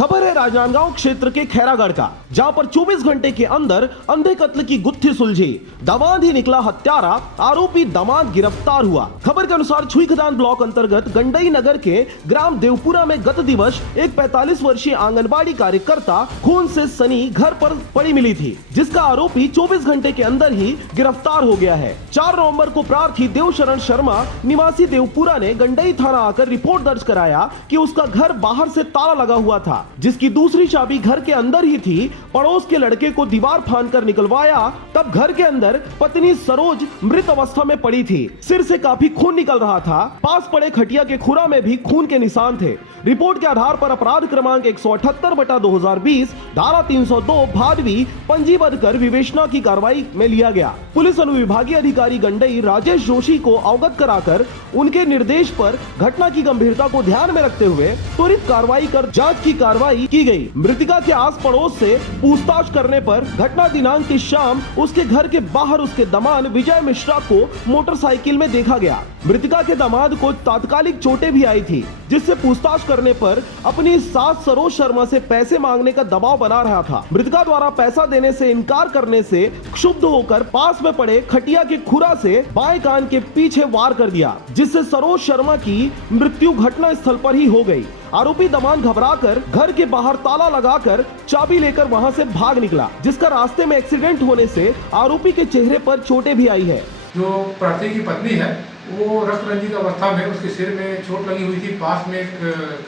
खबर है राजनांदगांव क्षेत्र के खैरागढ़ का, जहां पर 24 घंटे के अंदर अंधे कत्ल की गुत्थी सुलझी। दामाद ही निकला हत्यारा, आरोपी दामाद गिरफ्तार हुआ। खबर के अनुसार छुईखदान ब्लॉक अंतर्गत गंडई नगर के ग्राम देवपुरा में गत दिवस एक 45 वर्षीय आंगनबाड़ी कार्यकर्ता खून से सनी घर पर पड़ी मिली थी, जिसका आरोपी 24 घंटे के अंदर ही गिरफ्तार हो गया है। 4 नवंबर को प्रार्थी देवशरण शर्मा निवासी देवपुरा ने गंडई थाना आकर रिपोर्ट दर्ज कराया कि उसका घर बाहर से ताला लगा हुआ था, जिसकी दूसरी चाबी घर के अंदर ही थी। पड़ोस के लड़के को दीवार फांदकर निकलवाया, तब घर के अंदर पत्नी सरोज मृत अवस्था में पड़ी थी। सिर से काफी खून निकल रहा था। पास पड़े खटिया के खुरा में भी खून के निशान थे। रिपोर्ट के आधार पर अपराध क्रमांक 178/2020 धारा 302 भादवी पंजीबद्ध कर विवेचना की कार्रवाई में लिया गया। पुलिस अनुविभागीय अधिकारी गंडई राजेश जोशी को अवगत कराकर उनके निर्देश पर घटना की गंभीरता को ध्यान में रखते हुए त्वरित कार्रवाई कर जांच की कार्रवाई की गई। मृतका के आस पड़ोस से पूछताछ करने पर घटना दिनांक की शाम उसके घर के बाहर उसके दामाद विजय मिश्रा को मोटरसाइकिल में देखा गया। मृतका के दामाद को तात्कालिक चोटें भी आई थी, जिससे पूछताछ करने पर अपनी सास सरोज शर्मा से पैसे मांगने का दबाव बना रहा था। मृतका द्वारा पैसा देने से इनकार करने से क्षुब्ध होकर पास में पड़े खटिया के खुरा से बाएं कान के पीछे वार कर दिया, जिससे सरोज शर्मा की मृत्यु घटना स्थल पर ही हो गई। आरोपी दामाद घबराकर घर के बाहर ताला लगाकर चाबी लेकर वहां से भाग निकला, जिसका रास्ते में एक्सीडेंट होने से आरोपी के चेहरे पर चोटें भी आई है। जो प्रार्थी की पत्नी है वो रक्त रंजित अवस्था में, उसके सिर में चोट लगी हुई थी। पास में एक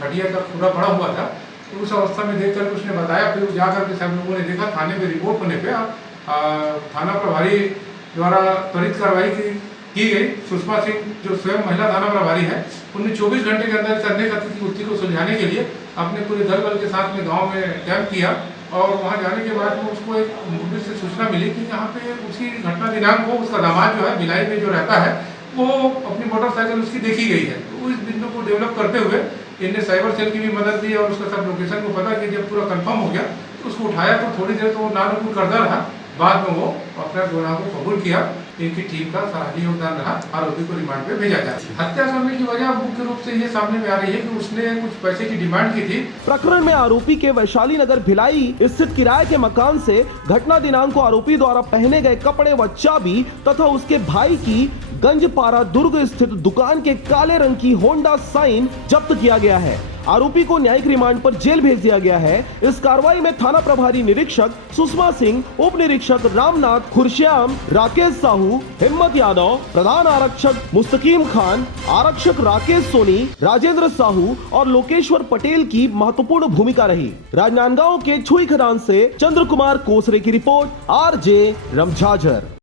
खटिया का खुरा पड़ा हुआ था। तो उस अवस्था में देख कर उसने बताया, फिर जाकर के सब लोगों ने देखा। थाने में रिपोर्ट होने पे थाना प्रभारी द्वारा त्वरित कार्रवाई की गई। सुषमा सिंह जो स्वयं महिला थाना प्रभारी है, उन्हें 24 घंटे के अंदर अंधे कत्ल की गुत्थी को सुलझाने के लिए अपने पूरे दल बल के साथ में गाँव में कैंप किया। और वहाँ जाने के बाद में उसको एक मुखबिर से सूचना मिली कि यहाँ पे उसी घटना दिनांक को उसका दामाद जो है भिलाई में जो रहता है, वो अपनी मोटरसाइकिल उसकी देखी गई है। तो इस बिंदु को डेवलप करते हुए इनने साइबर सेल की भी मदद ली और उसका सब लोकेशन को पता कि जब पूरा कंफर्म हो गया तो उसको उठाया। तो थोड़ी देर तो वो नानुकुल करता रहा, बाद में वो अपना गुनाह को कबूल किया। इनकी टीम का सराहनीय योगदान रहा। आरोपी को रिमांड पे भेजा गया। हत्या करने की वजह मुख्य रूप से ये सामने में आ रही है कि उसने कुछ पैसे की डिमांड की थी। प्रकरण में आरोपी के वैशाली नगर भिलाई स्थित किराए के मकान से घटना दिनांक को आरोपी द्वारा पहने गए कपड़े व चाबी तथा उसके भाई की गंजपारा दुर्ग स्थित दुकान के काले रंग की होंडा साइन जब्त किया गया है। आरोपी को न्यायिक रिमांड पर जेल भेज दिया गया है। इस कार्रवाई में थाना प्रभारी निरीक्षक सुषमा सिंह, उप निरीक्षक रामनाथ, खुर्श्याम, राकेश साहू, हिम्मत यादव, प्रधान आरक्षक मुस्तकीम खान, आरक्षक राकेश सोनी, राजेंद्र साहू और लोकेश्वर पटेल की महत्वपूर्ण भूमिका रही। राजनांदगांव के छुईखदान से चंद्र कुमार कोसरे की रिपोर्ट, RJ रमझाझर।